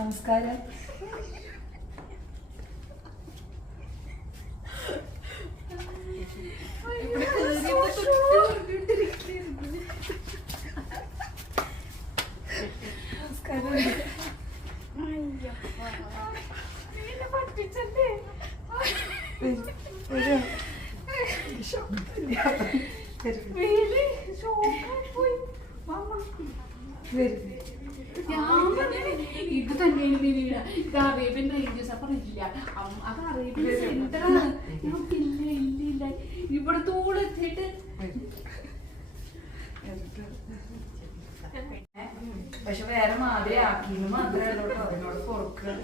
നമസ്കാരം. ഇത് തന്നെയാണ് വീട്. ഇത് അറേബ്യൻ റേഞ്ചസ്. അപ്പൊ ഇല്ല, അത് അറേബ്യൻ സെന്ററാണ്. ഇല്ല ഇല്ല ഇല്ല, ഇവിടെ തൂളെത്തിയിട്ട് പക്ഷെ വേറെ മാതിരി ആക്കിന്ന് മാത്രമല്ലോ അവനോട് പൊറുക്കുക.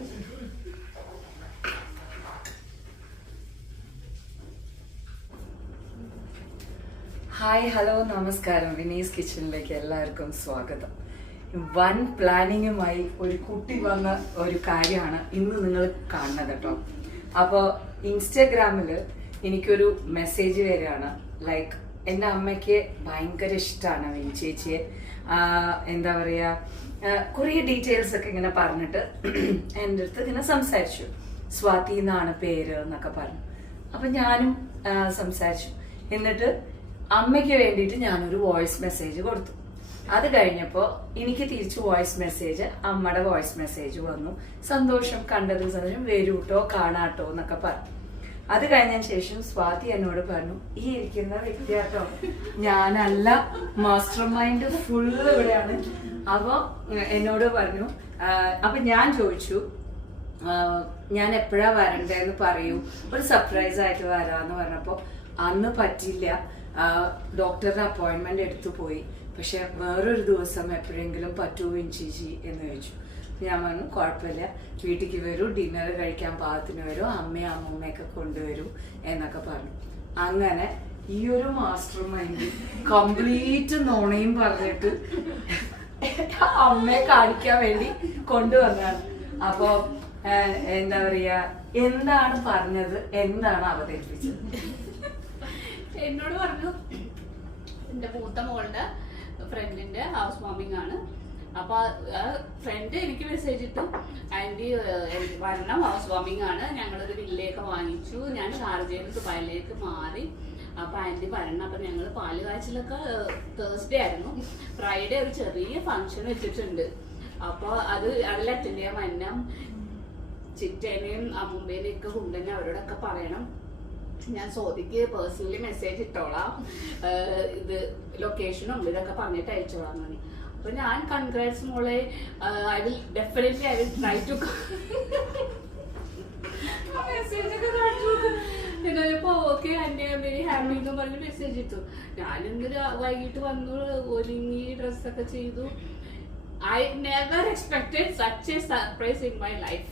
ഹായ്, ഹലോ, നമസ്കാരം. വിനീസ് കിച്ചണിലേക്ക് എല്ലാവർക്കും സ്വാഗതം. വൻ പ്ലാനിങ്ങുമായി ഒരു കുട്ടി വന്ന ഒരു കാര്യമാണ് ഇന്ന് നിങ്ങൾ കാണുന്നത് കേട്ടോ. അപ്പോൾ ഇൻസ്റ്റഗ്രാമിൽ എനിക്കൊരു മെസ്സേജ് വരികയാണ്. ലൈക്ക് എൻ്റെ അമ്മയ്ക്ക് ഭയങ്കര ഇഷ്ടമാണ് വിനി ചേച്ചിയെ. എന്താ പറയുക, കുറേ ഡീറ്റെയിൽസ് ഒക്കെ ഇങ്ങനെ പറഞ്ഞിട്ട് എൻ്റെ അടുത്ത് ഇങ്ങനെ സംസാരിച്ചു. സ്വാതി എന്നാണ് പേര് എന്നൊക്കെ പറഞ്ഞു. അപ്പം ഞാനും സംസാരിച്ചു. എന്നിട്ട് അമ്മയ്ക്ക് വേണ്ടിയിട്ട് ഞാനൊരു വോയിസ് മെസ്സേജ് കൊടുത്തു. അത് കഴിഞ്ഞപ്പോൾ എനിക്ക് തിരിച്ച് വോയിസ് മെസ്സേജ്, അമ്മയുടെ വോയിസ് മെസ്സേജ് വന്നു. സന്തോഷം, കണ്ടതിൽ സന്തോഷം, വരൂട്ടോ കാണാട്ടോ എന്നൊക്കെ പറഞ്ഞു. അത് കഴിഞ്ഞതിന് ശേഷം സ്വാതി എന്നോട് പറഞ്ഞു, ഈ ഇരിക്കുന്ന വ്യക്തിയാട്ടോ, ഞാനല്ല, മാസ്റ്റർ മൈൻഡ് ഫുള്ള് ഇവിടെയാണ്. അപ്പൊ എന്നോട് പറഞ്ഞു. അപ്പൊ ഞാൻ ചോദിച്ചു, ഞാൻ എപ്പോഴാ വരണ്ടേന്ന് പറയൂ, ഒരു സർപ്രൈസ് ആയിട്ട് വരാന്ന് പറഞ്ഞപ്പോ അന്ന് പറ്റില്ല, ഡോക്ടറുടെ അപ്പോയിന്റ്മെന്റ് എടുത്തു പോയി, പക്ഷെ വേറൊരു ദിവസം എപ്പോഴെങ്കിലും പറ്റുമോ ചേച്ചി എന്ന് ചോദിച്ചു. ഞാൻ പറഞ്ഞു കുഴപ്പമില്ല, വീട്ടിലേക്ക് വരൂ, ഡിന്നർ കഴിക്കാൻ പാകത്തിന് വരും, അമ്മയും അമ്മൂമ്മയൊക്കെ കൊണ്ടുവരൂ എന്നൊക്കെ പറഞ്ഞു. അങ്ങനെ ഈ ഒരു മാസ്റ്റർ മൈൻഡ് കംപ്ലീറ്റ് നോണയും പറഞ്ഞിട്ട് അമ്മയെ കാണിക്കാൻ വേണ്ടി കൊണ്ടുവന്നതാണ്. അപ്പൊ എന്താ പറയാ, എന്താണ് പറഞ്ഞത്, എന്താണ് അവതരിപ്പിച്ചത്? എന്നോട് പറഞ്ഞു, എന്റെ മൂത്ത മോളുടെ ഫ്രണ്ടിന്റെ ഹൗസ് വാമിംഗ് ആണ്. അപ്പൊ ഫ്രണ്ട് എനിക്ക് മെസ്സേജ് ഇട്ടു, ആന്റി വരണം, ഹൗസ് വാമിംഗ് ആണ്, ഞങ്ങളൊരു വില്ലയൊക്കെ വാങ്ങിച്ചു, ഞാൻ ഷാർജയിൽ നിന്ന് ദുബായിലേക്ക് മാറി, അപ്പൊ ആന്റി വരണം. അപ്പൊ ഞങ്ങള് പാല് കാച്ചിലൊക്കെ തേഴ്സ്ഡേ ആയിരുന്നു, ഫ്രൈഡേ ഒരു ചെറിയ ഫംഗ്ഷൻ വെച്ചിട്ടുണ്ട്. അപ്പൊ അതിൽ അറ്റൻഡ് ചെയ്യാൻ വരണം. ചിറ്റേനെയും അമ്മുമ്പേനെയും ഒക്കെ കൊണ്ടുതന്നെ അവരോടൊക്കെ പറയണം. ഞാൻ സോദിക്ക് പേഴ്സണലി മെസ്സേജ് ഇട്ടോളാം, ഇത് ലൊക്കേഷനും ഇതൊക്കെ പറഞ്ഞിട്ട് അയച്ചോളാം മതി. അപ്പൊ ഞാൻ കൺഗ്രാറ്റ്സ് മോളെ, I will definitely I will try to message ഒക്കെ കാണിച്ചു. ഓക്കെ ആന്റി, വെരി ഹാപ്പി എന്ന് പറഞ്ഞ് മെസ്സേജ് ഇട്ടു. ഞാനിന്നൊരു വൈകിട്ട് വന്നു, ഒരുങ്ങി ഡ്രസ്സൊക്കെ ചെയ്തു. I never expected such A surprise in my life.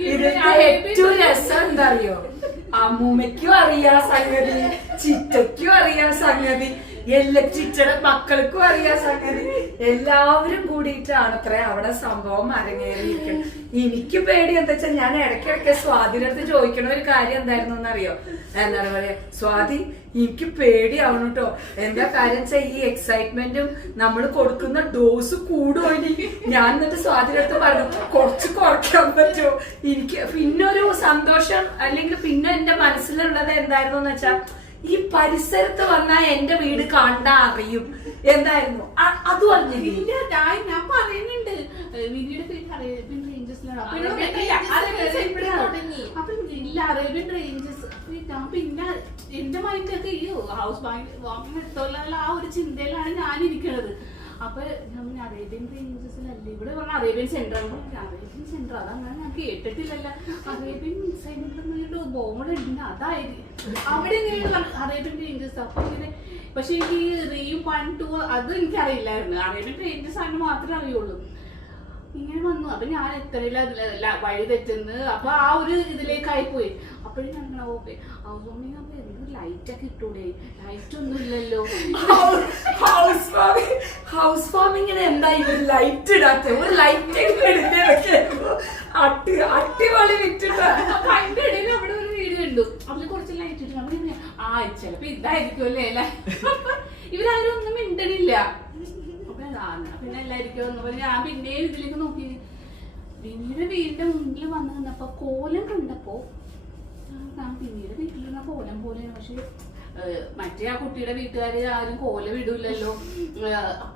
ഇതിന്റെ ഏറ്റവും രസം എന്താ അറിയോ, അമ്മൂമ്മയ്ക്കും അറിയാ സംഗതി, ചിറ്റയ്ക്കും അറിയാ സംഗതി, എല്ലാ ചിറ്റയുടെ മക്കൾക്കും അറിയാ സംഗതി, എല്ലാവരും കൂടിയിട്ടാണ് അത്ര അവിടെ സംഭവം അരങ്ങേറിയിരിക്കുന്നത്. എനിക്ക് പേടി എന്താ വെച്ചാൽ, ഞാൻ ഇടയ്ക്കിടയ്ക്ക് സ്വാതിനടുത്ത് ചോദിക്കണ ഒരു കാര്യം എന്തായിരുന്നു എന്നറിയോ, എന്താണ് പറയാ, സ്വാതി എനിക്ക് പേടിയാവണം കേട്ടോ. എന്താ കാര്യം വെച്ചാൽ ഈ എക്സൈറ്റ്മെന്റും നമ്മൾ കൊടുക്കുന്ന ഡോസ് കൂടുപോയി. ഞാൻ എന്നിട്ട് സ്വാതിനടുത്ത് പറഞ്ഞു, കുറച്ച് കുറയ്ക്കാൻ പറ്റുമോ എനിക്ക്. പിന്നെ ഒരു സന്തോഷം, അല്ലെങ്കിൽ പിന്നെ എന്റെ മനസ്സിലുള്ളത് എന്തായിരുന്നു എന്ന് വെച്ചാൽ, ഈ പരിസരത്ത് വന്നാൽ എന്റെ വീട് കണ്ടാ അറിയും എന്തായിരുന്നു. അത് പറഞ്ഞില്ല, ഞാൻ പറയുന്നുണ്ട് വീഡിയോയുടെ പേര് അറേബ്യൻ റേഞ്ചസിലാണ്. അപ്പൊ ഇല്ല, അറേബ്യൻ റേഞ്ചസ്. പിന്നെ എന്റെ മൈൻഡൊക്കെ ഈ ഹൗസ് വാമിംഗ് എടുത്തോളാം ആ ഒരു ചിന്തയിലാണ് ഞാനിരിക്കുന്നത്. അപ്പൊ അറേബ്യൻ റേഞ്ചസിലല്ലേ ഇവിടെ പറഞ്ഞ അറേബ്യൻ സെന്റർ. അറേബ്യൻ സെന്റർ അതങ്ങനെ ഞാൻ കേട്ടിട്ടില്ലല്ലോ. അറേബ്യൻ സെന്റർ ബോർഡ് ഉണ്ട്, അതായിരിക്കും അവിടെ എങ്ങനെയുള്ള അറേബ്യൻ റേഞ്ചസ്. അപ്പൊ ഇങ്ങനെ, പക്ഷെ എനിക്ക് റീം 1, 2 അത് എനിക്കറിയില്ലായിരുന്നു. അറേബ്യൻ റേഞ്ചസ് ആണ് മാത്രമേ അറിയുള്ളൂ. ഇങ്ങനെ വന്നു. അപ്പൊ ഞാൻ എത്രയില്ല വഴി തെറ്റുന്നു. അപ്പൊ ആ ഒരു ഇതിലേക്കായി പോയി. അപ്പോഴും ഞങ്ങൾ ഓക്കെ ഹൗസ് വാമിംഗ് ആകുമ്പോ എന്തൊരു ലൈറ്റ് ഒക്കെ ഇട്ടൂടെ, ലൈറ്റ് ഒന്നും ഇല്ലല്ലോ. ഹൗസ് വാമിങ്ങിന് എന്താ ഇവർ ലൈറ്റ് ഇടാത്ത, ഒരു ലൈറ്റ് അടിപൊളി വിറ്റിട്ട്. അപ്പൊ അതിന്റെ ഇടയിൽ അവിടെ ഒരു വീട് കണ്ടു, അതിൽ കുറച്ച് ലൈറ്റ് ഇട്ടു. നമ്മൾ ചിലപ്പോ ഇതായിരിക്കും അല്ലേ. ഇവരാരും ഒന്നും മിണ്ടണില്ല. അപ്പൊ പിന്നെ എല്ലായിരിക്കും വന്നപ്പോ ഞാൻ പിന്നെ ഇതിലേക്ക് നോക്കി. പിന്നീട് വീടിന്റെ മുന്നിൽ വന്ന് നിന്നപ്പോ കോലം കണ്ടപ്പോ പിന്നീട് വീട്ടിലിരുന്ന കോലം പോലെയാണ്. പക്ഷെ മറ്റേ ആ കുട്ടിയുടെ വീട്ടുകാര് ആരും കോലം ഇടൂലല്ലോ.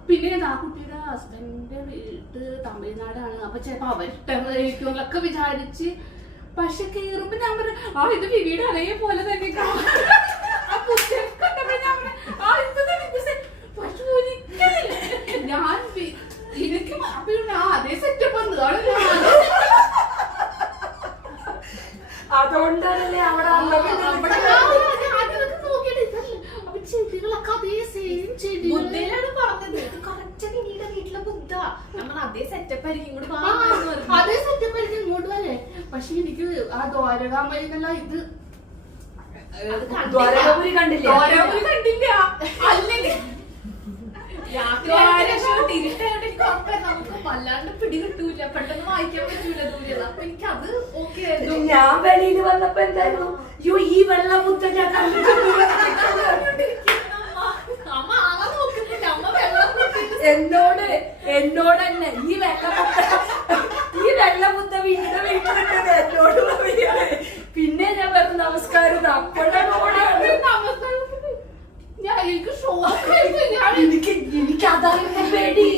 പിന്നെ ആ കുട്ടിയുടെ ഹസ്ബൻഡിന്റെ വീട്ട് തമിഴ്നാടാണ്. അപ്പൊ ചിലപ്പോ അവരിട്ടൊക്കെ വിചാരിച്ച്. പക്ഷെ കേറുമ്പോ ഞാൻ പറഞ്ഞു ഇത് വിവിയുടെ അതേപോലെ തന്നെ. ഞാൻ എനിക്ക് അതേ സെറ്റപ്പ് അതുകൊണ്ടാണല്ലേ അവിടെ ചെടികളൊക്കെ അതേ സെയിം ചെടി ബുദ്ധയിലാണ് പറഞ്ഞത്. കറക്റ്റ് നിങ്ങളുടെ വീട്ടിലെ ബുദ്ധ നമ്മൾ അതേ സെറ്റപ്പ് ആയിരിക്കും ഇങ്ങോട്ട് അതേ സെറ്റപ്പ് ആയിരിക്കും ഇങ്ങോട്ട് വരെ. പക്ഷെ എനിക്ക് ആ ദ്വാരകാമയിലുള്ള ഇത് ദ്വാരകാപുരി കണ്ടില്ല. കണ്ടില്ല. അല്ലെങ്കിൽ നമുക്ക് വല്ലാണ്ട് പിടി കിട്ടൂല, പെട്ടെന്ന് വായിക്കാൻ പറ്റൂല ദൂരെ. അപ്പൊ എനിക്ക് അത് ഓക്കെ. ഞാൻ വെളിയിൽ വന്നപ്പോ എന്തായിരുന്നു ഈ വെള്ള മുത്ത ഞാൻ എന്നോട് തന്നെ ഈ വെള്ളമുത്ത വീടിന്റെ വീട്ടിലുണ്ട് എന്നോട് പറയുന്നത്. പിന്നെ ഞാൻ പറഞ്ഞു നമസ്കാരം. അപ്പോഴാണ് എനിക്ക് അതായിരുന്നു പേടി.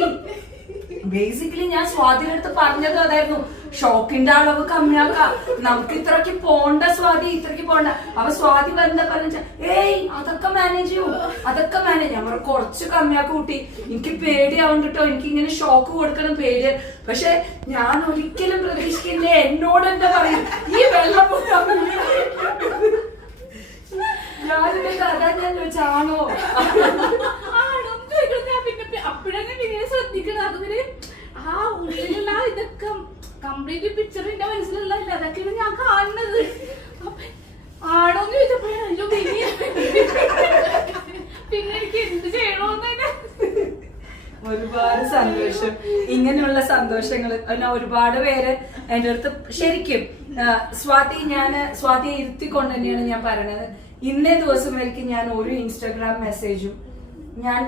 ബേസിക്കലി ഞാൻ സ്വാതിനടുത്ത് പറഞ്ഞതും അതായിരുന്നു, ഷോക്കിന്റെ അളവ് കമ്മിയാക്കാം, നമുക്ക് ഇത്രക്ക് പോണ്ട സ്വാതി, ഇത്രക്ക് പോണ്ട. അപ്പൊ സ്വാതി എന്താ പറഞ്ഞ അതൊക്കെ മാനേജ് ചെയ്യൂ, അതൊക്കെ മാനേജ്. നമ്മൾ കുറച്ച് കമ്മിയാക്കി കൂട്ടി. എനിക്ക് പേടിയാവുണ്ട് കേട്ടോ, എനിക്ക് ഇങ്ങനെ ഷോക്ക് കൊടുക്കണം പേടി. പക്ഷെ ഞാൻ ഒരിക്കലും പ്രതീക്ഷിക്കില്ല എന്നോട് എന്താ പറയും ഈ വെള്ളം ഞാനിന്റെ കഥ ഞാൻ ചോദിച്ചാണോ അപ്പോഴാണ് പിന്നെ ശ്രദ്ധിക്കണം. അതുവരെ ആ ഉള്ളിലുള്ള ഇതൊക്കെ കംപ്ലീറ്റ് പിക്ചർ എന്റെ മനസ്സിലുള്ള അതൊക്കെയാണ് ഞാൻ കാണുന്നത്. ആണോന്ന് ചോദിച്ചപ്പോഴല്ലോ പിന്നെ എനിക്ക് എന്ത് ചെയ്യണോന്ന് തന്നെ. ഒരുപാട് സന്തോഷം. ഇങ്ങനെയുള്ള സന്തോഷങ്ങൾ ഒരുപാട് പേര് എന്റെ അടുത്ത് ശരിക്കും സ്വാതിയെ ഇരുത്തിക്കൊണ്ട് തന്നെയാണ് ഞാൻ പറയണത്. ഇന്നേ ദിവസം വരെക്കും ഞാൻ ഒരു ഇൻസ്റ്റാഗ്രാം മെസ്സേജും ഞാൻ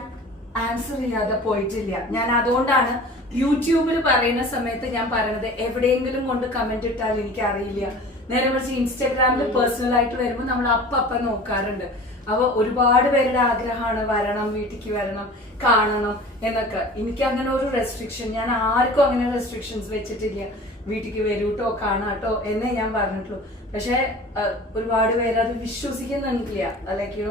ആൻസർ ചെയ്യാതെ പോയിട്ടില്ല. ഞാൻ അതുകൊണ്ടാണ് യൂട്യൂബിൽ പറയുന്ന സമയത്ത് ഞാൻ പറയണത് എവിടെയെങ്കിലും കൊണ്ട് കമന്റ് ഇട്ടാൽ എനിക്ക് അറിയില്ല. നേരെ മറിച്ച് ഇൻസ്റ്റാഗ്രാമിൽ പേഴ്സണൽ ആയിട്ട് വരുമ്പോൾ നമ്മൾ അപ്പ നോക്കാറുണ്ട്. അപ്പൊ ഒരുപാട് പേരുടെ ആഗ്രഹമാണ് വരണം, വീട്ടിലേക്ക് വരണം, കാണണം എന്നൊക്കെ. എനിക്ക് അങ്ങനെ ഒരു റെസ്ട്രിക്ഷൻ, ഞാൻ ആർക്കും അങ്ങനെ റെസ്ട്രിക്ഷൻസ് വെച്ചിട്ടില്ല. വീട്ടിലേക്ക് വരൂട്ടോ കാണാട്ടോ എന്നേ ഞാൻ പറഞ്ഞിട്ടുള്ളൂ. പക്ഷെ ഒരുപാട് പേര് അത് വിശ്വസിക്കുന്നില്ല. ലൈക്ക്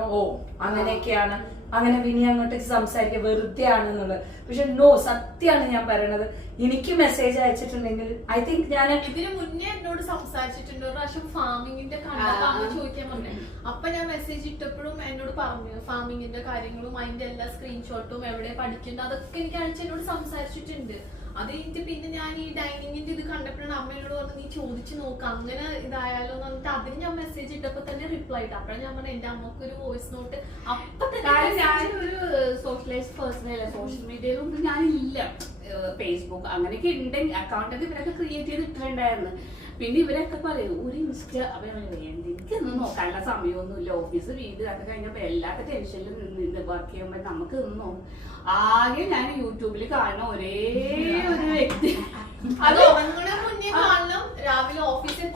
അങ്ങനെയൊക്കെയാണ്, അങ്ങനെ വിനി അങ്ങോട്ടേക്ക് സംസാരിക്കുക വെറുതെ ആണെന്നുള്ളത്. പക്ഷെ നോ, സത്യമാണ് ഞാൻ പറയണത്. എനിക്ക് മെസ്സേജ് അയച്ചിട്ടുണ്ടെങ്കിൽ ഐ തിങ്ക് ഞാൻ ഇതിന് മുന്നേ എന്നോട് സംസാരിച്ചിട്ടുണ്ട്. ഒരു പ്രാവശ്യം ഫാമിങ്ങിന്റെ കണ്ടപ്പോ ചോദിക്കാൻ പറഞ്ഞു. അപ്പൊ ഞാൻ മെസ്സേജ് ഇട്ടപ്പോഴും എന്നോട് പറഞ്ഞു ഫാമിങ്ങിന്റെ കാര്യങ്ങളും അതിന്റെ എല്ലാ സ്ക്രീൻഷോട്ടും എവിടെ പഠിക്കുന്നത് അതൊക്കെ എനിക്ക് അയച്ച് എന്നോട് സംസാരിച്ചിട്ടുണ്ട്. അത് എനിക്ക് പിന്നെ ഞാൻ ഈ ഡൈനിങ്ങിന്റെ ഇത് കണ്ടപ്പോഴാണ് അമ്മയോട് പറഞ്ഞു നീ ചോദിച്ചു നോക്ക് അങ്ങനെ ഇതായാലോ എന്ന് പറഞ്ഞിട്ട് അതിന് ഞാൻ മെസ്സേജ് ഇട്ടപ്പോ തന്നെ റിപ്ലൈ ഇട്ടു. അപ്പോഴാണ് ഞാൻ പറഞ്ഞു എന്റെ അമ്മക്ക് ഒരു വോയിസ് നോട്ട് അപ്പൊ തന്നെ. ഞാനൊരു സോഷ്യലൈസ്ഡ് പേഴ്സൺ അല്ല, സോഷ്യൽ മീഡിയയിലൊന്നും ഞാനില്ല. ഫേസ്ബുക്ക് അങ്ങനെയൊക്കെ ഉണ്ടെങ്കിൽ അക്കൗണ്ടൊക്കെ ഇവരൊക്കെ ക്രിയേറ്റ് ചെയ്തിട്ടുണ്ടായിരുന്നു. പിന്നെ ഇവരൊക്കെ പറയും ഒരു ഇൻസ്റ്റ. അപ്പൊ എനിക്കൊന്നും നോക്കാനുള്ള സമയമൊന്നുമില്ല, ഓഫീസ് വീട് അത് കഴിഞ്ഞപ്പോ എല്ലാത്ത ടെൻഷനിലും നിന്ന് വർക്ക് ചെയ്യുമ്പോ നമുക്ക് ഒന്നും ആകെ ഞാൻ യൂട്യൂബിൽ കാണുന്ന ഒരേ ഒരു വ്യക്തി. അത് മുന്നേ കാണണം, രാവിലെ ഓഫീസിൽ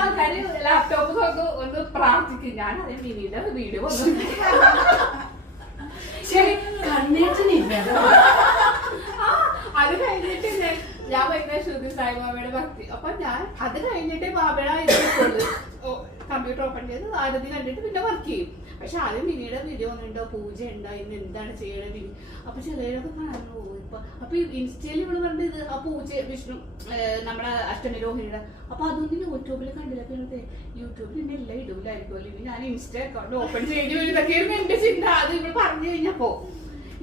ആൾക്കാര് ലാപ്ടോപ്പ് ഒന്ന് പ്രാർത്ഥിക്കും. ഞാൻ അതേ മിനിയുടെ വീഡിയോ വന്നു അത് കഴിഞ്ഞിട്ട് ഞാൻ ഭയങ്കര ശ്രുതി സായിബാബയുടെ ഭക്തി. അപ്പൊ ഞാൻ അത് കഴിഞ്ഞിട്ട് ബാബയുടെ കമ്പ്യൂട്ടർ ഓപ്പൺ ചെയ്ത് ആരതി കണ്ടിട്ട് പിന്നെ വർക്ക് ചെയ്യും. പക്ഷെ ആദ്യം മിനിയുടെ വീഡിയോ വന്നിട്ടുണ്ടോ, പൂജ ഉണ്ടോ, ഇന്ന് എന്താണ് ചെയ്യണത്. അപ്പൊ ചിലരൊക്കെ കാണുന്നു ഇപ്പൊ. അപ്പൊ ഇൻസ്റ്റയിൽ ഇവിടെ പറഞ്ഞത് ഇത് ആ പൂജ വിഷ്ണു നമ്മുടെ അഷ്ടമി രോഹിണിയുടെ. അപ്പൊ അതൊന്നും യൂട്യൂബിൽ കണ്ടില്ല. പിന്നെ യൂട്യൂബിൽ എന്റെ എല്ലാം ഇടൂലായിരിക്കുമല്ലോ, ഇനി ഞാൻ ഇൻസ്റ്റ അക്കൗണ്ട് ഓപ്പൺ ചെയ്യേണ്ടി വരും. ഇതൊക്കെയായിരുന്നു എന്റെ ചിന്ത. അത് ഇവിടെ പറഞ്ഞു കഴിഞ്ഞപ്പോ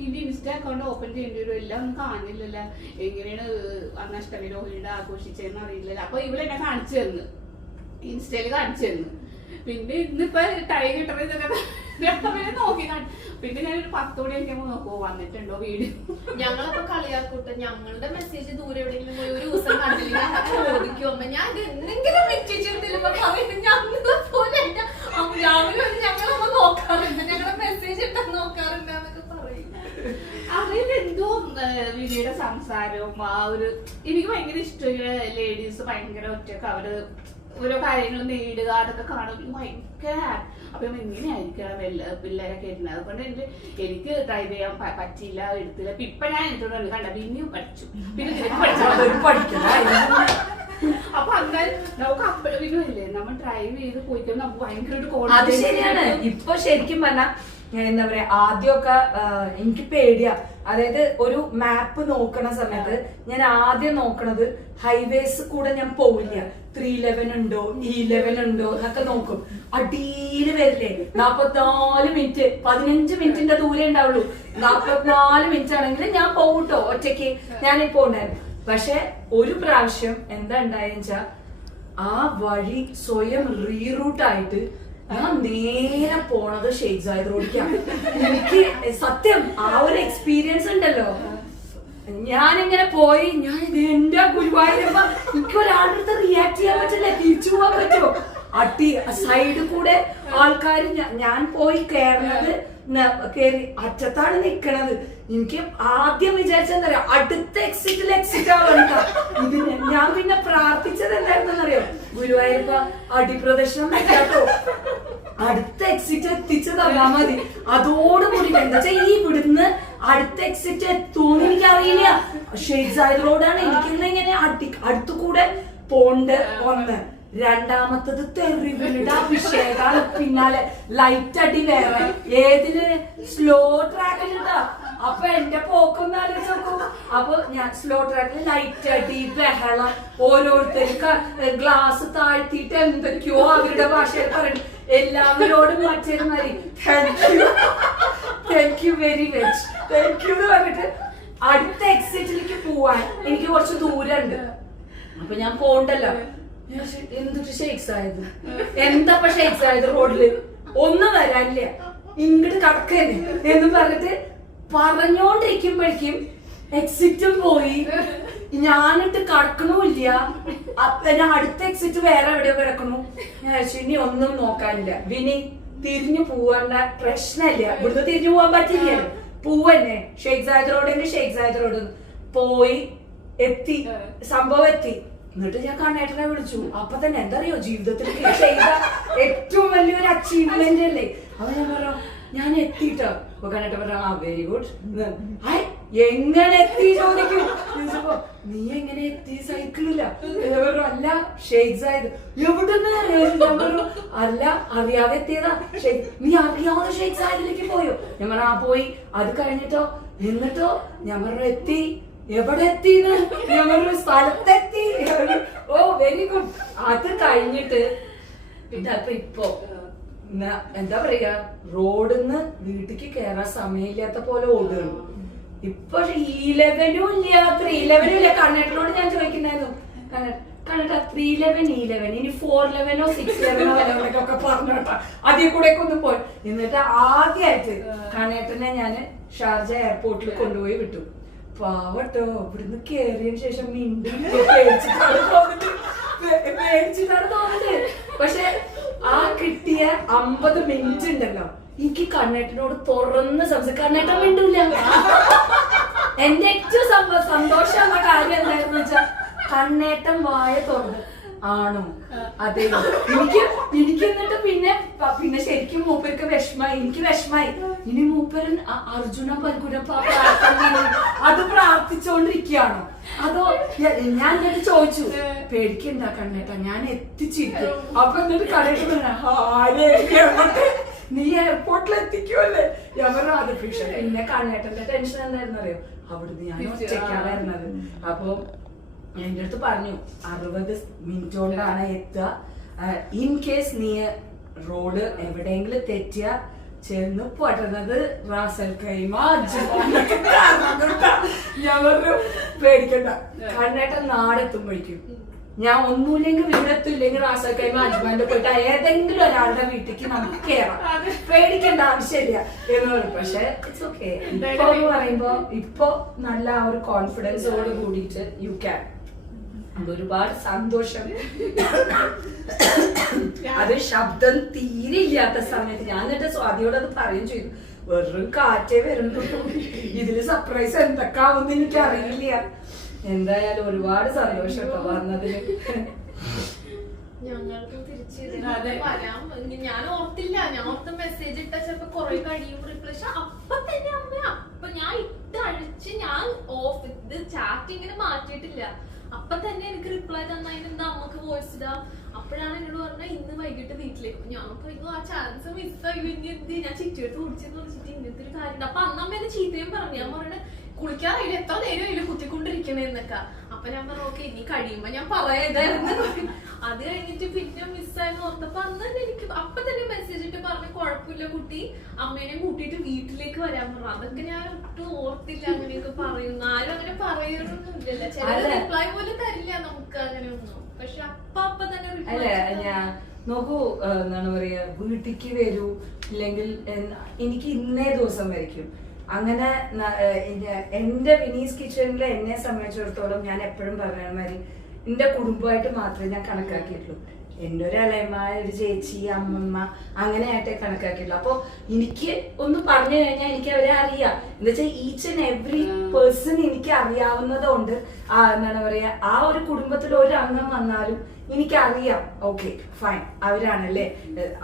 ഇനി ഇൻസ്റ്റ അക്കൗണ്ട് ഓപ്പൺ ചെയ്യേണ്ടി വരും. എല്ലാം ഒന്നും കാണില്ലല്ലോ, എങ്ങനെയാണ് അന്ന് അഷ്ടമി രോഹിണിയുടെ ആഘോഷിച്ചതെന്ന് അറിയില്ലല്ലോ. അപ്പൊ ഇവിടെ എന്നെ കാണിച്ചു തന്നു, ഇൻസ്റ്റയിൽ കാണിച്ചു തന്നു. പിന്നെ ഇന്നിപ്പോ ടൈം കിട്ടുന്നത് നോക്കി പിന്നെ ഞാനൊരു 10 മണിയൊക്കെ നോക്കുമോ വന്നിട്ടുണ്ടോ വീഡിയോ. ഞങ്ങളപ്പോ കളിയാക്കൂട്ടെ ഞങ്ങളുടെ മെസ്സേജ് ദൂരെ എവിടെയെങ്കിലും പോയി ഒരു ദിവസം കണ്ടില്ല ചോദിക്കുമ്പോ ഞാൻ എന്തെങ്കിലും വെച്ചിട്ടുണ്ടെങ്കിൽ രാവിലെ ഞങ്ങളൊന്ന് നോക്കാറുണ്ട്, ഞങ്ങളുടെ മെസ്സേജ് ഇട്ടാ നോക്കാറുണ്ട് എന്നൊക്കെ പറയും. അതിലെന്തോ വിനിയുടെ സംസാരവും ആ ഒരു എനിക്ക് ഭയങ്കര ഇഷ്ടം. ലേഡീസ് ഭയങ്കര ഒറ്റക്ക് അവര് ഓരോ കാര്യങ്ങൾ നേടുക അതൊക്കെ കാണുമ്പോൾ ഭയങ്കര അപ്പൊ എങ്ങനെയായിരിക്കണം പിള്ളേരൊക്കെ ഇടുന്നത്. അതുകൊണ്ട് എനിക്ക് ട്രൈ ചെയ്യാൻ പറ്റില്ല, എടുത്തില്ല. ഇപ്പൊ ഞാൻ എടുത്തോണ്ട് കണ്ട പിന്നെയും പഠിച്ചു, പിന്നെ അപ്പൊ അങ്ങനെ നമുക്ക് അപ്പോഴും ഇല്ലേ നമ്മൾ ഡ്രൈവ് ചെയ്ത് പോയിക്കാൻ നമുക്ക് ഭയങ്കര അത് ശരിയാണ്. ഇപ്പൊ ശരിക്കും പറഞ്ഞാ എന്താ പറയാ, ആദ്യമൊക്കെ എനിക്ക് പേടിയാ. അതായത് ഒരു മാപ്പ് നോക്കണ സമയത്ത് ഞാൻ ആദ്യം നോക്കണത് ഹൈവേസ് കൂടെ ഞാൻ പോവില്ല. 311 ഉണ്ടോ, E11 ഉണ്ടോ എന്നൊക്കെ നോക്കും. അടിയില് വരില്ലേ 44 മിനിറ്റ്, 15 മിനിറ്റിന്റെ ദൂരെ ഉണ്ടാവുള്ളൂ. 44 മിനിറ്റ് ആണെങ്കിൽ ഞാൻ പോകൂട്ടോ ഒറ്റയ്ക്ക്, ഞാനിപ്പോ ഉണ്ടായിരുന്നു. പക്ഷെ ഒരു പ്രാവശ്യം എന്താ ഉണ്ടായെന്ന് വെച്ചാ ആ വഴി സ്വയം റീറൂട്ട് ആയിട്ട് ഞാൻ നേരെ പോണത് ഷെയ്ഖ് സായിദ് റോഡിലേക്കാണ്. എനിക്ക് സത്യം ആ ഒരു എക്സ്പീരിയൻസ് ഉണ്ടല്ലോ. ഞാനിങ്ങനെ പോയി, ഞാൻ ഇത് എന്റെ ഗുരുവായൂരപ്പ, എനിക്ക് ഒരാളുടെ അടുത്ത് റിയാക്ട് ചെയ്യാൻ പറ്റില്ല, തിരിച്ചു പോകാൻ പറ്റുമോ? അടി സൈഡിൽ കൂടെ ആൾക്കാർ, ഞാൻ പോയി കയറുന്നത് കേറി അറ്റത്താണ് നിക്കണത്. എനിക്ക് ആദ്യം വിചാരിച്ചെന്താ പറയാ, അടുത്ത എക്സിറ്റ് ആവണ്ട. ഇതിന് ഞാൻ പിന്നെ പ്രാർത്ഥിച്ചത് എന്തായിരുന്നറിയോ, ഗുരുവായൂരപ്പ അടിപ്രദർശനം വെക്കാട്ടോ, അടുത്ത എക്സിറ്റ് എത്തിച്ച് തന്നാ മതി. അതോടുകൂടി എന്താ വെച്ചാ ഈ ഇവിടുന്ന് അടുത്ത എക്സിറ്റ് എത്തൂന്ന് എനിക്കറിയില്ല. ഷെയ്ഖ് സായിദ് റോഡാണ്, എനിക്കിന്ന് ഇങ്ങനെ അടുത്തുകൂടെ പോണ്ട്. ഒന്ന്, രണ്ടാമത്തത് തെറിവിളുടെ അഭിഷേകാണ്, പിന്നാലെ ലൈറ്റ് അടി വേറെ, ഏതിന് സ്ലോ ട്രാക്കിലുണ്ടാ. അപ്പൊ എന്റെ പോക്കൊന്ന് ആലോചിച്ച് നോക്കൂ. അപ്പൊ ഞാൻ സ്ലോ ട്രാക്കിൽ ലൈറ്റ് അടി, ബഹളം, ഓരോരുത്തർക്ക് ഗ്ലാസ് താഴ്ത്തിയിട്ട് എന്തൊക്കെയോ അവരുടെ ഭാഷയിൽ പറയുന്നു. എല്ലാവരോടും മറ്റേമാതിരി thank you very much, thank you എന്ന് പറഞ്ഞിട്ട് അടുത്ത എക്സിറ്റിലേക്ക് പോവാൻ എനിക്ക് കുറച്ച് ദൂരമുണ്ട്. അപ്പൊ ഞാൻ പോണ്ടല്ലോ, എന്തിട്ട് ഷെയ്ഖ് സായിദ്, എന്താ ഷെയ്ഖ് സായിദ് റോഡില് ഒന്നും വരാനില്ല, ഇങ്ങോട്ട് കടക്കന്നെ എന്ന് പറഞ്ഞിട്ട് പറഞ്ഞോണ്ടിരിക്കുമ്പോഴേക്കും എക്സിറ്റും പോയി, ഞാനിട്ട് കടക്കണമില്ല. അടുത്ത എക്സിറ്റ് വേറെ എവിടെയോ കിടക്കണു. ഞാൻ ഇനി ഒന്നും നോക്കാനില്ല, വിനി തിരിഞ്ഞു പോവാണ്ട പ്രശ്നമില്ല, ഇവിടുന്ന് തിരിഞ്ഞു പോവാൻ പറ്റില്ല, പൂവന്നെ ഷെയ്ഖ് സായിദ് റോഡിന്റെ ഷെയ്ഖ് സായിദ് റോഡ് പോയി എത്തി, സംഭവം എത്തി. എന്നിട്ട് ഞാൻ കണ്ണേട്ടനെ വിളിച്ചു. അപ്പൊ തന്നെ എന്താ അറിയോ, ജീവിതത്തിൽ ചെയ്ത ഏറ്റവും വലിയൊരു അച്ചീവ്മെന്റ് അല്ലേ. അപ്പൊ ഞാൻ പറഞ്ഞു ഞാൻ എത്തിട്ടോ. അപ്പൊ കണ്ണേട്ടൻ പറഞ്ഞു ആ വെരി ഗുഡ്. എങ്ങനെ എത്തി ചോദിക്കും. നീ എങ്ങനെ എത്തി സൈക്കിളില്ല? അല്ല ഷെയ്ഖ് സായിദ്. എവിടുന്ന്? അല്ല അറിയാതെ എത്തിയതാ. നീ അറിയാതെ ഷെയ്ഖ് സായിദിലേക്ക് പോയോ? ഞാൻ പറഞ്ഞു ആ പോയി. അത് കഴിഞ്ഞിട്ടോ? എന്നിട്ടോ? ഞാൻ പറഞ്ഞു എത്തി. എവിടെ എത്തിന്ന്? ഞാൻ പറഞ്ഞു സ്ഥലത്തെത്തി. ഓ വെരി ഗുഡ്. അത് കഴിഞ്ഞിട്ട് ഇപ്പൊ എന്താ പറയാ, റോഡിന്ന് വീട്ടിക്ക് കേറാൻ സമയമില്ലാത്ത പോലെ ഓടുകയാണ്. ഇപ്പൊ E11 ഇല്ല, 311 ഇല്ല. കണ്ണേട്ടനോട് ഞാൻ ചോദിക്കുന്നായിരുന്നു, കണ്ണേട്ട 311 E11 ഇനി 411 611 വല്ലവരൊക്കെ പറഞ്ഞോട്ടാ, അതിൽ കൂടെ ഒന്നും പോയി. എന്നിട്ട് ആദ്യമായിട്ട് കണ്ണേട്ടനെ ഞാന് ഷാർജ എയർപോർട്ടിൽ കൊണ്ടുപോയി വിട്ടു. പാവട്ടോ, ഇവിടുന്ന് കേറിയതിനു ശേഷം പേടിച്ചിട്ടാണ് തോന്നുന്നത്. പക്ഷെ ആ കിട്ടിയ 50 മിനിറ്റ് ഉണ്ടല്ലോ, എനിക്ക് കണ്ണേട്ടനോട് തുറന്ന് സംസാരിക്കും. കണ്ണേട്ടൻ മിണ്ടൂല. എന്റെ ഏറ്റവും സന്തോഷമുള്ള കാര്യം എന്തായിരുന്നു വെച്ചാ, കണ്ണേട്ടൻ വായ തുറന്ന് ആണോ അതെ. എനിക്ക് എന്നിട്ട് പിന്നെ ശരിക്കും മൂപ്പർക്ക് വിഷമായി, എനിക്ക് വിഷമായി. ഇനി മൂപ്പരൻ അർജുന പൽഗുന അത് പ്രാർത്ഥിച്ചോണ്ടിരിക്കുകയാണോ അതോ? ഞാൻ എന്നിട്ട് ചോദിച്ചു, പേടിക്കണ്ട കണ്ണേട്ടാ, ഞാൻ എത്തിച്ചിരിക്കും. അപ്പൊ എന്നിട്ട് കണ്ണേട്ടൻ പറഞ്ഞു നീ എയർപോർട്ടിൽ എത്തിക്കുമല്ലേ? ഞാൻ പറഞ്ഞു അത് പക്ഷെ പിന്നെ കണ്ണേട്ടന്റെ ടെൻഷൻ എന്തായിരുന്നു അറിയോ, അവിടുന്ന് ഞാൻ ഒറ്റയ്ക്കാണ് വരുന്നത്. അപ്പൊ എന്റെ അടുത്ത് പറഞ്ഞു 60 മിനിറ്റ് കൊണ്ടാണ് എത്തുക, ഇൻ കേസ് നീ റോഡ് എവിടെയെങ്കിലും തെറ്റിയ ചെന്ന് പെടുന്നത് റാസൽ കൈമ. ഞാൻ പറഞ്ഞു പേടിക്കണ്ട, കണ്ണേട്ടൻ നാടെത്തുമ്പോഴേക്കും ഞാൻ ഒന്നുമില്ലെങ്കിൽ വീടെത്തില്ലെങ്കിൽ റാസൽ കൈമ അജ്മാന്റെ പോയിട്ട് ഏതെങ്കിലും ഒരാളുടെ വീട്ടിലേക്ക് നമുക്ക് കയറാം, പേടിക്കേണ്ട ആവശ്യമില്ല എന്ന് പറഞ്ഞു. പക്ഷെ ഇറ്റ്സ് ഓക്കെ. ഇപ്പൊ എന്ന് പറയുമ്പോ ഇപ്പൊ നല്ല ആ ഒരു കോൺഫിഡൻസോട് കൂടിയിട്ട് യു ക്യാൻ. ഒരുപാട് സന്തോഷം. അത് ശബ്ദം തീരെ ഇല്ലാത്ത സമയത്ത് ഞാൻ എന്നിട്ട് സ്വാതിയോട് അത് പറയുകയും ചെയ്തു. വെറും കാറ്റേ വരുന്നുള്ളൂ. ഇതില് സർപ്രൈസ് എന്തൊക്കെ ആവുമെന്ന് എനിക്ക് അറിയില്ല. എന്തായാലും ഒരുപാട് സന്തോഷം കേട്ടോ വന്നതില്. ഞങ്ങൾക്ക് തിരിച്ച് വരാം. ഞാൻ ഓർത്തില്ല, ഞാൻ ഓർത്ത് മെസ്സേജ് ഇട്ടാ ചിലപ്പോ കൊറേ കഴിയും റിപ്ലൈ. അപ്പൊ തന്നെ അപ്പൊ ഞാൻ ഇട്ട് അഴിച്ച് ഞാൻ ഓഫ് ഇത് ചാറ്റിങ്ങിന് മാറ്റിയിട്ടില്ല. അപ്പൊ തന്നെ എനിക്ക് റിപ്ലൈ തന്നതിന് എന്താ അമ്മക്ക് വോയിസ് ഇടാം. അപ്പോഴാണ് എന്നോട് പറഞ്ഞ ഇന്ന് വൈകിട്ട് വീട്ടിലേക്ക്. ഞാൻ പറയുന്നു ആ ചാൻസ് മിസ്സായി. ഇനി എന്ത് ഞാൻ ചിറ്റിയെടുത്ത് കുടിച്ചെന്ന് വെച്ചിട്ട് ഇങ്ങനത്തെ ഒരു കാര്യം. അപ്പൊ അന്നമ്മ എന്നെ ചീത്തയും പറഞ്ഞു. ഞാൻ പറഞ്ഞ കുളിക്കാറില്ല, എത്ര നേരം അതിൽ കുത്തിക്കൊണ്ടിരിക്കണേന്നൊക്കെ. അപ്പൊ ഞാൻ പറഞ്ഞു ഓക്കെ ഇനി കഴിയുമ്പോ ഞാൻ പറയാതായിരുന്നു. അത് കഴിഞ്ഞിട്ട് പിന്നെ മിസ്സായെന്ന് ഓർത്തപ്പോ അന്ന് തന്നെ എനിക്ക് അപ്പൊ തന്നെ മെസ്സേജ് ഇട്ട് പറഞ്ഞു കുഴപ്പമില്ല കുട്ടി, അമ്മേനെ കൂട്ടിയിട്ട് വീട്ടിലേക്ക് വരാൻ പറഞ്ഞു. അതൊക്കെ ഞാൻ ഒട്ടും ഓർത്തില്ല അങ്ങനെയൊക്കെ പറയുന്നു. ആരും അങ്ങനെ പറയണൊന്നുമില്ലല്ലോ. ചില റിപ്ലൈ പോലും തരില്ല നമുക്ക് അങ്ങനെയൊന്നും. പക്ഷെ അപ്പൊ തന്നെ അല്ല ഞാൻ നോക്കൂ, എന്താണ് പറയാ, വീട്ടിക്ക് വരൂ ഇല്ലെങ്കിൽ എനിക്ക് ഇന്നേ ദിവസം വരയ്ക്കും അങ്ങനെ. എന്റെ വിനീസ് കിച്ചണിൽ എന്നെ സംബന്ധിച്ചിടത്തോളം ഞാൻ എപ്പോഴും പറഞ്ഞ മാതിരി എന്റെ കുടുംബമായിട്ട് മാത്രമേ ഞാൻ കണക്കാക്കിയിട്ടുള്ളൂ. എന്റെ ഒരു അലയമ്മ, ഒരു ചേച്ചി, അമ്മമ്മ അങ്ങനെയായിട്ടേ കണക്കാക്കിയിട്ടുള്ളൂ. അപ്പൊ എനിക്ക് ഒന്ന് പറഞ്ഞു കഴിഞ്ഞാൽ എനിക്ക് അവരെ അറിയാം. എന്താ വെച്ചാൽ ഈച്ച് ആൻഡ് എവറി പേഴ്സൺ എനിക്ക് അറിയാവുന്നത് കൊണ്ട് എന്താണ് പറയാ, ആ ഒരു കുടുംബത്തിൽ ഒരു അംഗം വന്നാലും എനിക്കറിയാം. ഓക്കെ ഫൈൻ, അവരാണല്ലേ,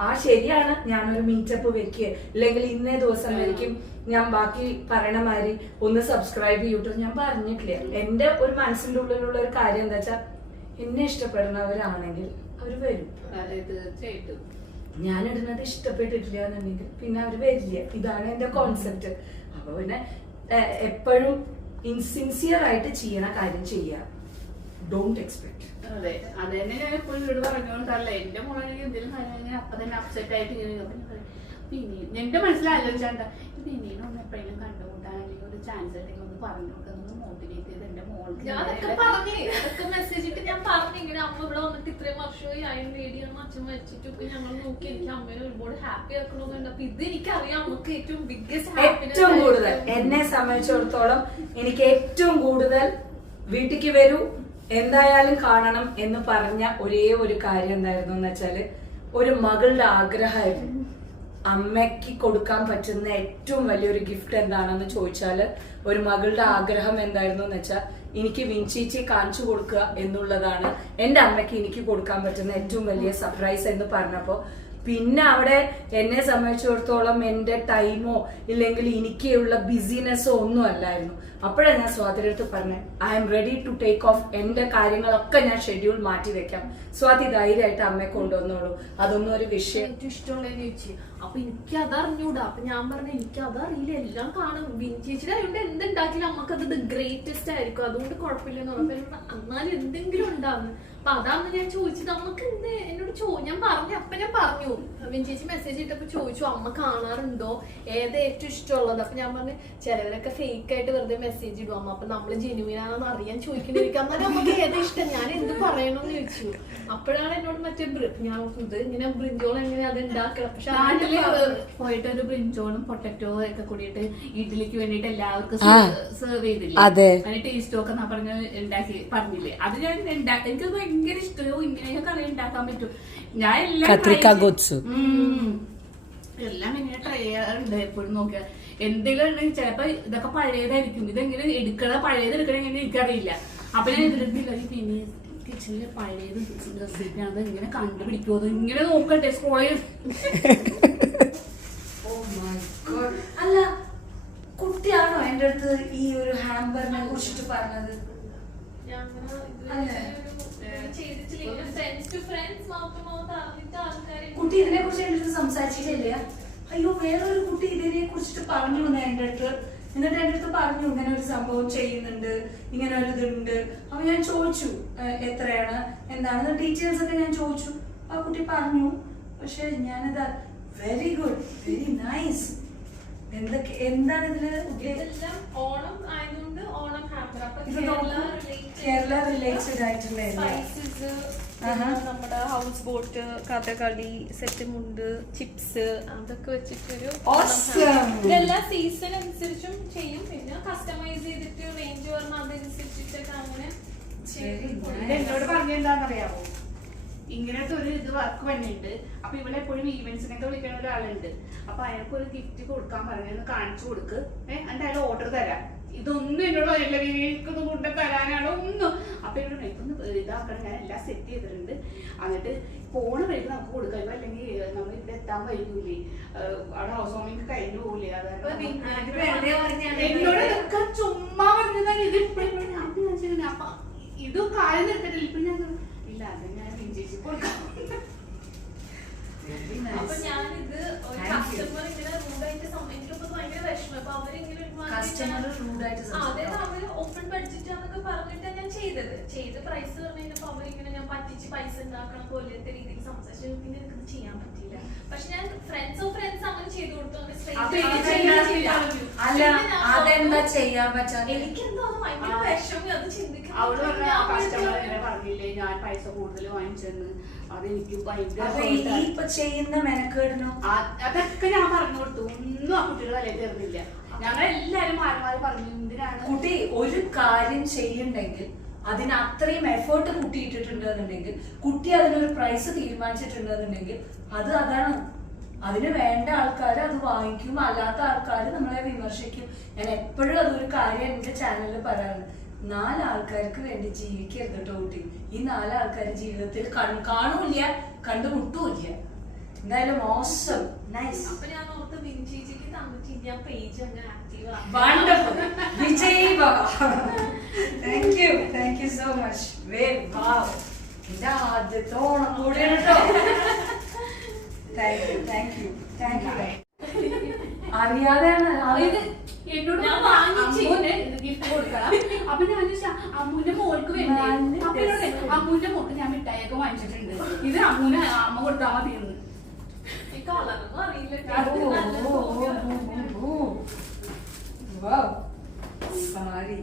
ആ ശരിയാണ്, ഞാനൊരു മീറ്റപ്പ് വെക്കുക ഇല്ലെങ്കിൽ ഇന്നേ ദിവസം ആയിരിക്കും ഞാൻ ബാക്കി പറയണ മാതിരി ഒന്ന് സബ്സ്ക്രൈബ് ചെയ്യൂട്ടോ ഞാൻ പറഞ്ഞിട്ടില്ല. എന്റെ ഒരു മനസ്സിന്റെ ഉള്ളിലുള്ള ഒരു കാര്യം എന്താ വെച്ചാൽ എന്നെ ഇഷ്ടപ്പെടുന്നവരാണെങ്കിൽ അവര് വരും. തീർച്ചയായിട്ടും ഞാനിടുന്നത് ഇഷ്ടപ്പെട്ടിട്ടില്ല എന്നുണ്ടെങ്കിൽ പിന്നെ അവര് വരില്ല. ഇതാണ് എന്റെ കോൺസെപ്റ്റ്. അപ്പൊ പിന്നെ എപ്പോഴും ഇൻസിൻസിയർ ആയിട്ട് ചെയ്യണ കാര്യം ചെയ്യാം. Don't expect. അതെ, അത് തന്നെ ഞാൻ എപ്പോഴും ഇവിടെ പറഞ്ഞോണ്ടല്ല. എന്റെ മോളാണെങ്കിൽ എന്തെങ്കിലും കാര്യം അപ്പൊ തന്നെ അപ്സെറ്റ് ആയിട്ട് ഇങ്ങനെ പിന്നെ എന്റെ മനസ്സിലാലോചിച്ചാണ്ട പിന്നീടൊന്നും എപ്പോഴെങ്കിലും കണ്ടുകൂട്ടാൻ അല്ലെങ്കിൽ ഒരു ചാൻസ് ഉണ്ടെങ്കിൽ ഒന്ന് പറഞ്ഞു കൊടുക്കുന്നത് മോട്ടിവേറ്റ് ചെയ്ത് എന്റെ മോൾക്ക് അതൊക്കെ മെസ്സേജ് ഇട്ട് ഞാൻ പറഞ്ഞു ഇങ്ങനെ അമ്മ ഇവിടെ വന്നിട്ട് ഇത്രയും വർഷമായി അയൺ വേടിയാണ് അച്ഛൻ മരിച്ചിട്ടൊക്കെ ഞങ്ങൾ നോക്കി എനിക്ക് അമ്മേനെ ഒരുപാട് ഹാപ്പി ആക്കണമെന്നുണ്ട്. അപ്പൊ ഇത് എനിക്കറിയാം നമുക്ക് ഏറ്റവും ബിഗ്ഗസ്റ്റ് ഏറ്റവും കൂടുതൽ എന്നെ സംബന്ധിച്ചിടത്തോളം എനിക്ക് ഏറ്റവും കൂടുതൽ വീട്ടിക്ക് വരൂ എന്തായാലും കാണണം എന്ന് പറഞ്ഞ ഒരേ ഒരു കാര്യം എന്തായിരുന്നു എന്ന് വെച്ചാല് ഒരു മകളുടെ ആഗ്രഹമായിരുന്നു. അമ്മയ്ക്ക് കൊടുക്കാൻ പറ്റുന്ന ഏറ്റവും വലിയൊരു ഗിഫ്റ്റ് എന്താണെന്ന് ചോദിച്ചാല് ഒരു മകളുടെ ആഗ്രഹം എന്തായിരുന്നു എന്ന് വെച്ചാൽ എനിക്ക് വിൻചേച്ചി കാണിച്ചു കൊടുക്കുക എന്നുള്ളതാണ് എന്റെ അമ്മയ്ക്ക് എനിക്ക് കൊടുക്കാൻ പറ്റുന്ന ഏറ്റവും വലിയ സർപ്രൈസ് എന്ന് പറഞ്ഞപ്പോ പിന്നെ അവിടെ എന്നെ സംബന്ധിച്ചിടത്തോളം എന്റെ ടൈമോ ഇല്ലെങ്കിൽ എനിക്കുള്ള ബിസിനെസ്സോ ഒന്നും അല്ലായിരുന്നു. അപ്പോഴാണ് ഞാൻ സ്വാതിയുടെ അടുത്ത് പറഞ്ഞത് I am ready to take off. എന്റെ കാര്യങ്ങളൊക്കെ ഞാൻ ഷെഡ്യൂൾ മാറ്റി വെക്കാം, സ്വാതി ധൈര്യമായിട്ട് അമ്മയെ കൊണ്ടുവന്നോളൂ, അതൊന്നും ഒരു വിഷയം. ഏറ്റവും ഇഷ്ടമുള്ളതെന്ന് ചോദിച്ചു. അപ്പൊ എനിക്ക് അതറിഞ്ഞൂടാ. അപ്പൊ ഞാൻ പറഞ്ഞു എനിക്ക് അതറിയില്ല, എല്ലാം കാണും. ചേച്ചിയുടെ അതുകൊണ്ട് എന്തുണ്ടാക്കില്ല നമുക്കത് ഗ്രേറ്റസ്റ്റ് ആയിരിക്കും, അതുകൊണ്ട് കുഴപ്പമില്ലെന്ന് പറഞ്ഞു. എന്നാലും എന്തെങ്കിലും ഉണ്ടാവുന്നു. അപ്പൊ അതാണ് ഞാൻ ചോദിച്ചത് നമുക്ക് എന്ത് എന്നോട് ഞാൻ പറഞ്ഞു. അപ്പൊ ഞാൻ പറഞ്ഞു വിൻചേച്ചി മെസ്സേജ് ഇട്ടപ്പോ ചോദിച്ചു അമ്മ കാണാറുണ്ടോ, ഏതാ ഏറ്റവും ഇഷ്ടമുള്ളത്. അപ്പൊ ഞാൻ പറഞ്ഞു ചിലവരൊക്കെ ഫേക്ക് ആയിട്ട് വെറുതെ മെസ്സേജ് ഇടും അമ്മ, അപ്പൊ നമ്മള് ജെനുവിൻ ആണെന്ന് അറിയാൻ ചോദിക്കുന്നിരിക്കും. എന്നാൽ നമുക്ക് ഏതാ ഇഷ്ടം, ഞാൻ എന്ത് പറയണമെന്ന് ചോദിച്ചു. അപ്പോഴാണ് എന്നോട് മറ്റേ ഞാൻ ഇത് ഇങ്ങനെ ബ്രിഞ്ചോൾ എങ്ങനെ അത് ഉണ്ടാക്കണം. പക്ഷെ നാട്ടില് പോയിട്ട് ഒരു ബ്രിഞ്ചോളും പൊട്ടറ്റോ ഒക്കെ കൂടിയിട്ട് ഇഡ്ഡലിക്ക് വേണ്ടിട്ട് എല്ലാവർക്കും സെർവ് ചെയ്തില്ലേ, അതിന് ടേസ്റ്റോ ഒക്കെ പറഞ്ഞ് ഉണ്ടാക്കി പറഞ്ഞില്ലേ, അത് ഞാൻ എനിക്ക് ഭയങ്കര ഇഷ്ടമോ ഇങ്ങനെയൊക്കെ കറി ഉണ്ടാക്കാൻ പറ്റും. ഞാൻ എല്ലാം ഇങ്ങനെ ട്രൈ ചെയ്യാറുണ്ട് എപ്പോഴും നോക്കിയാൽ. എന്തെങ്കിലും ഉണ്ടെങ്കിൽ ചിലപ്പോ ഇതൊക്കെ പഴയതായിരിക്കും, ഇതെങ്ങനെ എടുക്കണ പഴയത് എടുക്കണ എങ്ങനെ എനിക്കറിയില്ല. അപ്പൊ ഞാൻ ഇതിലെത്തില്ല പിന്നെ കിച്ചണില് പഴയത് റെസിപ്പിയാണ് ഇങ്ങനെ കണ്ടുപിടിക്കുമോ ഇങ്ങനെ നോക്കട്ടെ സ്ക്രോൾ ചെയ്ത്. അല്ല കുട്ടിയാണോ എന്റെ അടുത്ത് ഈ ഒരു ഹാമ്പറിനെ കുറിച്ചിട്ട് പറഞ്ഞത്? കുട്ടി ഇതിനെ കുറിച്ച് എന്റെ അടുത്ത് സംസാരിച്ചിട്ടില്ല. അയ്യോ വേറൊരു കുട്ടി ഇതിനെ കുറിച്ചിട്ട് പറഞ്ഞു എന്റെ അടുത്ത്. എന്നിട്ട് എന്റെ അടുത്ത് പറഞ്ഞു ഇങ്ങനെ ഒരു സംഭവം ചെയ്യുന്നുണ്ട്, ഇങ്ങനെ ഒരു ഇതുണ്ട്. അപ്പൊ ഞാൻ ചോദിച്ചു എത്രയാണ് എന്താണ് ഡീറ്റെയിൽസ് ഒക്കെ ഞാൻ ചോദിച്ചു. ആ കുട്ടി പറഞ്ഞു. പക്ഷെ ഞാനത് വെരി ഗുഡ്, വെരി നൈസ്. എന്തൊക്കെ എന്താണ് ഇതില് ഇതെല്ലാം ഓണം ആയതുകൊണ്ട് ഓണം ഹാമ്പർ. അപ്പൊ കേരള റിലേറ്റഡ് ആയിട്ടുള്ള സ്പൈസസ്, നമ്മുടെ ഹൗസ് ബോട്ട്, കഥകളി, സെറ്റ് മുണ്ട്, ചിപ്സ് അതൊക്കെ വെച്ചിട്ടൊരു ഇതെല്ലാം സീസൺ അനുസരിച്ചും ചെയ്യും. പിന്നെ കസ്റ്റമൈസ് ചെയ്തിട്ട് റേഞ്ച് പറഞ്ഞ അതനുസരിച്ചിട്ടൊക്കെ അങ്ങനെ എന്നോട് പറഞ്ഞെന്താന്നറിയാമോ, ഇങ്ങനത്തെ ഒരു ഇത് വർക്ക് വന്നിട്ടുണ്ട്. അപ്പൊ ഇവിടെ എപ്പോഴും ഈവെന്റ്സിനൊക്കെ വിളിക്കുന്ന ഒരാളുണ്ട്. അപ്പൊ അയാൾക്ക് ഒരു ഗിഫ്റ്റ് കൊടുക്കാൻ പറഞ്ഞു, കാണിച്ചു കൊടുക്ക്, എന്തായാലും ഓർഡർ തരാം. ഇതൊന്നും എന്നോട് പറയില്ല, വീട്ടിൽ കൊണ്ട് തരാനാണോ ഒന്നും. അപ്പൊ എന്നോട് ഇതൊന്ന് ഇതാക്കണം, ഞാൻ എല്ലാം സെറ്റ് ചെയ്തിട്ടുണ്ട്. എന്നിട്ട് പോണ വഴിക്ക് നമുക്ക് കൊടുക്കാം, അല്ലെങ്കിൽ നമ്മൾ ഇവിടെ എത്താൻ വൈകൂലേ, അവിടെ ഹൗസ് വാമിങ് കഴിഞ്ഞു പോകില്ലേ. എന്നോട് ഇതൊക്കെ ചുമ്മാ പറഞ്ഞതാണ്. ഇത് ഇപ്പോഴും ഞാൻ വിചാരിച്ചിരുന്നു. അപ്പൊ ഇത് കാര്യം നിർത്തിട്ടില്ല. ഇപ്പൊ ഞാൻ ഇല്ല, അത് ഞാൻ ചേച്ചി കൊടുക്കാം. അപ്പൊ ഞാനിത് ഒരു കസ്റ്റമർ ഇങ്ങനെ റൂഡായിട്ട് എനിക്കിപ്പോ ഭയങ്കര വിഷമം. അപ്പൊ അവരിങ്ങനെ അതായത് അവര് ഓപ്പൺ ബഡ്ജറ്റ് എന്നൊക്കെ പറഞ്ഞിട്ടാണ് ഞാൻ ചെയ്ത് പ്രൈസ് പറഞ്ഞപ്പോ അവരിങ്ങനെ ഞാൻ പറ്റിച്ച് പൈസ ഉണ്ടാക്കണം പോലത്തെ രീതിയിൽ സംസാരിച്ചു. പിന്നെ എനിക്കത് ചെയ്യാൻ പറ്റില്ല. പക്ഷെ ഞാൻ ഫ്രണ്ട്സ് അങ്ങനെ ചെയ്തു കൊടുത്തു. അതെന്താ ചെയ്യാൻ പറ്റാ? എനിക്കെന്തോ അത് ഭയങ്കര വിഷമം അത് ചിന്തിക്കാൻ. അവള് പറഞ്ഞില്ലേ ഞാൻ പൈസ കൂടുതൽ വാങ്ങിച്ചെന്ന്, അതെനിക്ക് ഇപ്പൊ ചെയ്യുന്ന മെനക്കേടിനോ അതൊക്കെ ഞാൻ പറഞ്ഞു കൊടുത്തു. ഒന്നും ആ കുട്ടികൾ തലയിൽ കയറുന്നില്ല. ഞങ്ങൾ എല്ലാരും മാറി പറഞ്ഞു എന്തിനാണ്. കുട്ടി ഒരു കാര്യം ചെയ്യണ്ടെങ്കിൽ അതിന് അത്രയും എഫേർട്ട് കുട്ടി ഇട്ടിട്ടുണ്ടെന്നുണ്ടെങ്കിൽ, കുട്ടി അതിനൊരു പ്രൈസ് തീരുമാനിച്ചിട്ടുണ്ടെന്നുണ്ടെങ്കിൽ അത് അതാണ്. അതിന് വേണ്ട ആൾക്കാർ അത് വാങ്ങിക്കും, അല്ലാത്ത ആൾക്കാർ നമ്മളെ വിമർശിക്കും. ഞാൻ എപ്പോഴും അതൊരു കാര്യം എന്റെ ചാനലിൽ പറയാറുണ്ട്, 4 ആൾക്കാർക്ക് വേണ്ടി ജീവിക്കരുത് കേട്ടോ കുട്ടി. ഈ 4 ആൾക്കാർ ജീവിതത്തിൽ കാണൂല്ല, കണ്ടുമുട്ടൂല്ല. എന്തായാലും മോശം. നൈസ്. അപ്പൊ ഞാൻ ഓർത്ത് വിൻചേച്ചിക്ക് തന്നിട്ട് ഞാൻ പേജ് അങ്ങനെ ആക്റ്റീവ് ആണ്. Wonderful. Vijay Baba, thank you so much. എന്റെ ആദ്യത്തെ ഓണം കൂടിയാണ് കേട്ടോ. Thank you. അറിയാതെയാണ് എന്നോട് ഗിഫ്റ്റ് കൊടുക്കണം. അപ്പൊ ഞാൻ അമ്മൂന്റെ മോൾക്ക് വേണ്ടി അമ്മൂന്റെ മോൾക്ക് ഞാൻ മിഠായിയൊക്കെ വാങ്ങിച്ചിട്ടുണ്ട്. ഇത് അമ്മൂന് അമ്മ കൊടുത്താൽ മതിയെന്ന്. ഈ കളറൊന്നും അറിയില്ല. സാരി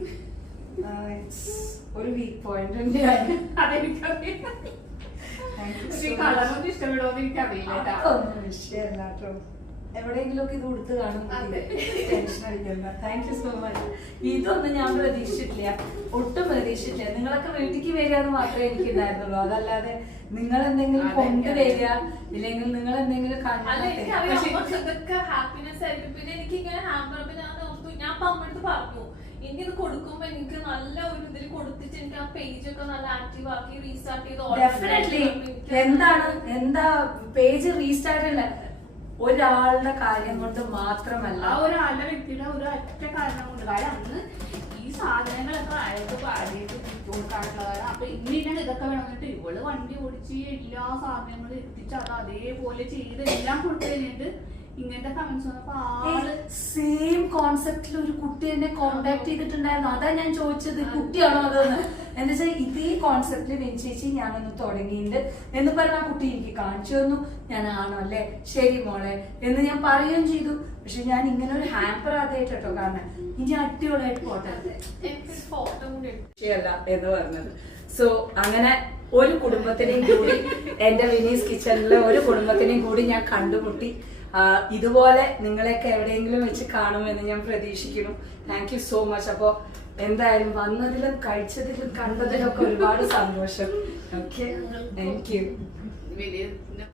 ഒരു വീക്ക് പോയിന്റ് തന്നെയാണ്. അതെനിക്കറിയാം. കളറൊന്നും ഇഷ്ടപ്പെടുമോന്ന് എനിക്കറിയില്ല. വിഷയമല്ല കേട്ടോ. എവിടെയെങ്കിലും ഒക്കെ ഇത് കൊടുത്ത് കാണും. ടെൻഷൻ അടിക്കണ്ട. Thank you so much. ഇതൊന്നും ഞാൻ പ്രതീക്ഷിച്ചിട്ടില്ല, ഒട്ടും പ്രതീക്ഷിച്ചിട്ടില്ല. നിങ്ങളൊക്കെ വീട്ടിലേക്ക് വരിക എന്ന് മാത്രമേ എനിക്ക് ഉണ്ടായിരുന്നുള്ളൂ. അതല്ലാതെ നിങ്ങൾ എന്തെങ്കിലും കൊണ്ടുവരിക, ഇല്ലെങ്കിൽ നിങ്ങൾ എന്തെങ്കിലും ഇതൊക്കെ ഹാപ്പിനെസ് ആയിരിക്കും. പിന്നെ എനിക്ക് ഇങ്ങനെ ഞാൻ അപ്പൊ അമ്മടുത്ത് പറഞ്ഞു, എനിക്കിത് കൊടുക്കുമ്പോ എനിക്ക് നല്ല ഒരു ഇതിൽ കൊടുത്തിട്ട് എനിക്ക് ആ പേജ് ഒക്കെ നല്ല ആക്റ്റീവ് ആക്കി റീസ്റ്റാർട്ട് ചെയ്ത്. ഡെഫിനറ്റ്ലി. എന്താ പേജ് റീസ്റ്റാർട്ട് അല്ല, ഒരാളുടെ കാര്യം കൊണ്ട് മാത്രമല്ല, ആ ഒരാളുടെ വ്യക്തിയുടെ ഒരു ഒറ്റ കാരണം കൊണ്ട്. കാരണം അന്ന് ഈ സാധനങ്ങളൊക്കെ അയാൾക്ക് പാടിയിട്ട് കൊടുക്കാനുള്ളതാണ്. അപ്പൊ ഇങ്ങനെ ഇതൊക്കെ വേണമെന്നിട്ട് ഇവള് വണ്ടി ഓടിച്ച് എല്ലാ സാധനങ്ങളും എത്തിച്ച് അത് അതേപോലെ ചെയ്ത് എല്ലാം കൊടുത്തു കഴിഞ്ഞിട്ട് ഇങ്ങനത്തെ കമന്റ്സ് വന്നപ്പോ ആള് സെയിം കോൺസെപ്റ്റിൽ ഒരു കുട്ടി എന്നെ കോണ്ടാക്ട് ചെയ്തിട്ടുണ്ടായിരുന്നു. അതാ ഞാൻ ചോദിച്ചത്, കുട്ടിയാണോ അതെന്ന്. എന്താ വെച്ചാൽ ഇതേ കോൺസെപ്റ്റിൽ വെഞ്ചേച്ചി ഞാനൊന്ന് തുടങ്ങിയിട്ടുണ്ട് എന്ന് പറഞ്ഞ ആ കുട്ടി എനിക്ക് കാണിച്ചു തന്നു. ഞാൻ ആണോ അല്ലേ, ശരി മോളെ എന്ന് ഞാൻ പറയുകയും ചെയ്തു. പക്ഷെ ഞാൻ ഇങ്ങനെ ഒരു ഹാമ്പർ ആദ്യമായിട്ട് കേട്ടോ. കാരണം ഇനി അടിപൊളിയായിട്ട് പോട്ടെ ശരിയല്ല എന്ന് പറഞ്ഞത്. സോ അങ്ങനെ ഒരു കുടുംബത്തിനെയും കൂടി, എന്റെ വിനീസ് കിച്ചണിലെ ഒരു കുടുംബത്തിനെയും കൂടി ഞാൻ കണ്ടുമുട്ടി. ഇതുപോലെ നിങ്ങളെയൊക്കെ എവിടെയെങ്കിലും വെച്ച് കാണുമെന്ന് ഞാൻ പ്രതീക്ഷിക്കുന്നു. Thank you so much. അപ്പോ എന്തായാലും വന്നതിലും കഴിച്ചതിലും കണ്ടതിലും ഒക്കെ ഒരുപാട് സന്തോഷം. Okay, thank you.